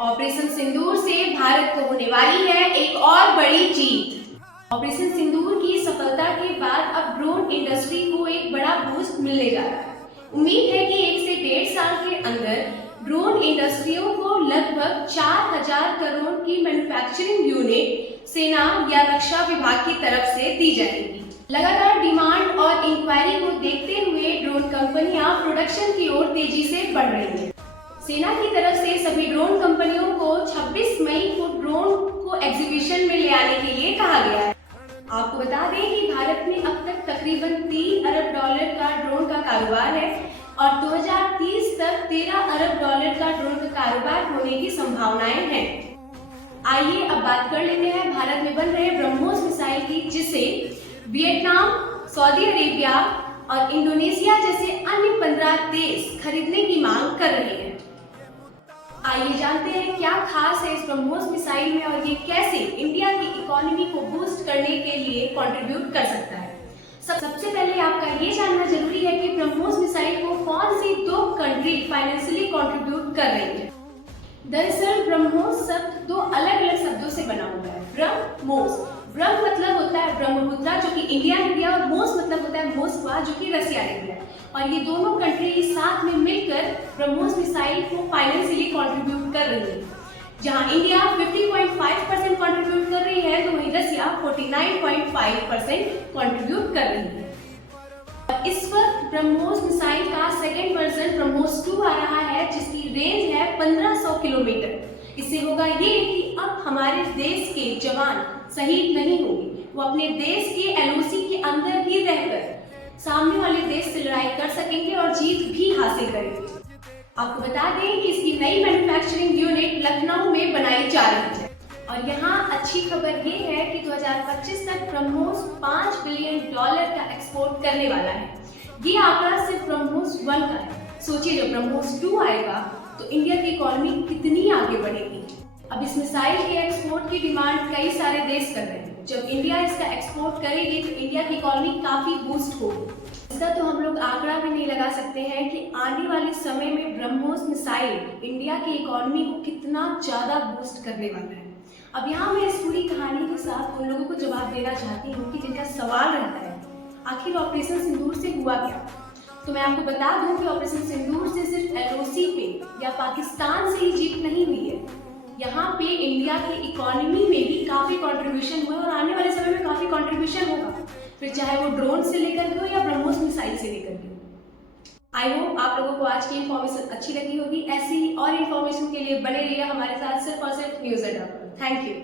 Operation सिंदूर से भारत को होने वाली है एक और बड़ी जीत। ऑपरेशन सिंदूर की सफलता के बाद अब ड्रोन इंडस्ट्री को एक बड़ा बूस्ट मिलने जा रहा है। उम्मीद है कि 1 से 1.5 साल के अंदर ड्रोन इंडस्ट्रियों को लगभग 4000 करोड़ की मैन्युफैक्चरिंग यूनिट सेना या रक्षा विभाग की तरफ से दी जाएगी। लगातार डिमांड और इंक्वायरी को देखते हुए ड्रोन कंपनियां प्रोडक्शन की ओर तेजी से बढ़ रही हैं। सेना की तरफ से सभी ड्रोन कंपनियों को 26 मई को ड्रोन को एग्जीबिशन में ले आने के लिए कहा गया है। आपको बता दें कि भारत में अब तक तकरीबन 3 अरब डॉलर का ड्रोन का कारोबार है और 2030 तक 13 अरब डॉलर का ड्रोन का कारोबार होने की संभावनाएं हैं। आइए अब बात कर लेते हैं भारत में बन रहे ब्रह्मोस मिसाइल की, जिसे वियतनाम, सऊदी अरेबिया और इंडोनेशिया जैसे अन्य 15 देश खरीदने की मांग कर रहे हैं। आइए जानते हैं क्या खास है इस ब्रह्मोस मिसाइल में और ये कैसे इंडिया की इकोनॉमी को बूस्ट करने के लिए कंट्रीब्यूट कर सकता है। सबसे पहले आपका ये जानना जरूरी है कि ब्रह्मोस मिसाइल को कौन सी 2 कंट्री फाइनेंशियली कंट्रीब्यूट कर रही है। दरअसल ब्रह्मोस शब्द 2 अलग अलग शब्दों से बना हुआ है। ब्रह्मोस, ब्रह्म मतलब होता है ब्रह्मपुत्र जो कि इंडिया ने दिया, और मोस मतलब होता है मोस्कवा जो कि रसिया ने दिया, और ये दोनों कंट्री साथ में मिलकर ब्रह्मोस मिसाइल को फाइनेंशियली कंट्रीब्यूट कर रही है। जहां इंडिया 50.5% कंट्रीब्यूट कर रही है, तो वहीं रसिया 49.5% कंट्रीब्यूट कर रही है। इस वक्त ब्रह्मोस मिसाइल का सेकेंड वर्जन ब्रह्मोस 2 आ रहा है, जिसकी रेंज है 1500 किलोमीटर। इससे होगा ये कि अब हमारे देश के जवान शहीद नहीं होंगे, वो अपने देश के एलओसी के अंदर ही रहकर सामने वाले देश से लड़ाई कर सकेंगे और जीत भी हासिल करेंगे। आपको बता दें कि इसकी नई मैन्युफैक्चरिंग यूनिट लखनऊ में बनाई जा रही है, और यहाँ अच्छी खबर ये है कि 2025 तक ब्रह्मोस $5 बिलियन का एक्सपोर्ट करने वाला है। ये आंकड़ा सिर्फ ब्रह्मोस 1 का है। सोचिए जब ब्रह्मोस 2 आएगा तो इंडिया की इकोनॉमी कितनी आगे बढ़ेगी। अब इस मिसाइल के एक्सपोर्ट की डिमांड कई सारे देश कर रहे हैं। जब इंडिया इसका एक्सपोर्ट करेगी तो इंडिया की इकोनॉमी काफी बूस्ट होगी। इसका तो हम लोग आंकड़ा भी नहीं लगा सकते हैं कि आने वाले समय में ब्रह्मोस मिसाइल इंडिया की इकोनॉमी को कितना ज्यादा बूस्ट करने वाला है। अब यहाँ मैं इस पूरी कहानी के साथ उन लोगों को जवाब देना चाहती हूँ कि जिनका सवाल रहता है आखिर ऑपरेशन सिंदूर से हुआ क्या। तो मैं आपको बता दूं कि ऑपरेशन सिंदूर से सिर्फ एलओसी पे या पाकिस्तान से ही जीत नहीं हुई है। यहाँ पे इंडिया की इकोनॉमी में भी काफी कंट्रीब्यूशन हुआ और आने वाले समय में काफी कंट्रीब्यूशन होगा, फिर चाहे वो ड्रोन से लेकर के हो या ब्रह्मोस मिसाइल से लेकर के हो। आई होप आप लोगों को आज की इन्फॉर्मेशन अच्छी लगी होगी। ऐसी और इन्फॉर्मेशन के लिए बने रहिए हमारे साथ सिर्फ और सिर्फ न्यूज़ अड्डा पर। Thank you.